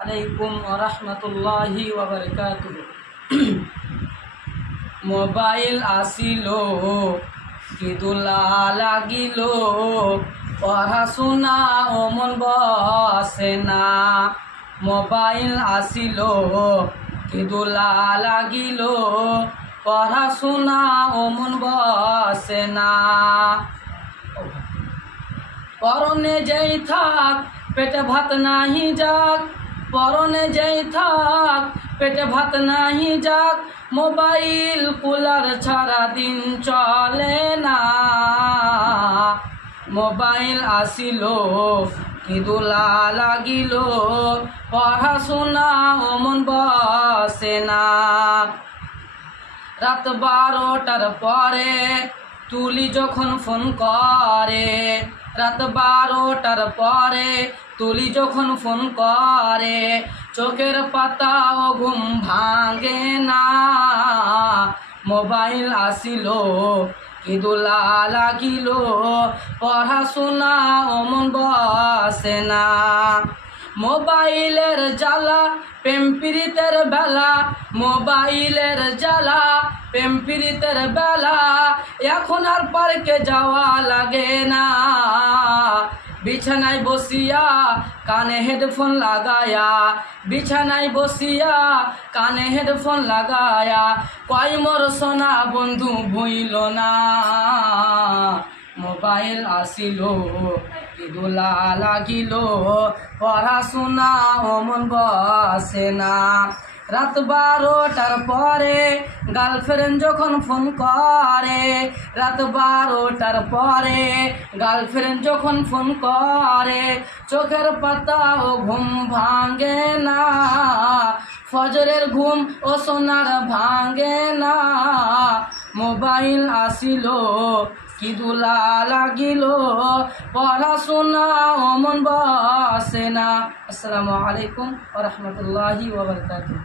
আলাইকুম ওরহমতুল্লাহি ওয়াবারাকাতুহু। মোবাইল আসিল কি দুলা লাগিল, পড়াশোনা অমন বসে না। মোবাইল আসিল কি দুলা লাগিল, পড়াশোনা অমন বসে না। পরনে যেই থাক পেটে ভাত নাহি যাক, পরনে যেই থাক পেটে ভাত নাহি যাক, মোবাইল কুলার ছাড়া দিন চলে না। মোবাইল আসিল কি দুলা লাগিল, পড়াশোনা অমন বসে না। রাত 12টার পরে তুলি যখন ফোন করে, রাত 12টার পরে তুলি যখন ফোন করে, চোখের পাতাও ঘুম ভাঙে না। মোবাইল আসিল কি দুলা লাগিল, পড়াশোনা অমন বসে না। মোবাইলের জ্বালা প্রেম প্রীতের বেলা, মোবাইলের জ্বালা প্রেম প্রীতের বেলা, এখন আর পার্কে যাওয়া লাগে না। বিছানায় বসিয়া কানে হেডফোন লাগায়া, বিছানায় বসিয়া কানে হেডফোন লাগায়া, কয় মোর সোনা বন্ধু ভুইল না। মোবাইল আসিল কি দুলা লাগিল, পড়াশোনা অমন বসে না। রাত 12টার পরে গার্লফ্রেন্ড যখন ফোন করে, রাত 12টার পরে গার্লফ্রেন্ড যখন ফোন করে, চোখের পাতাও ঘুম ভাঙে না। ফজরের ঘুম ও সোনার ভাঙে না। মোবাইল আসিল কি দুলা লাগিল, পড়াশোনা অমন বসে না। আসসালামু আলাইকুম ওয়া রাহমাতুল্লাহি ওয়া বারাকাতুহু।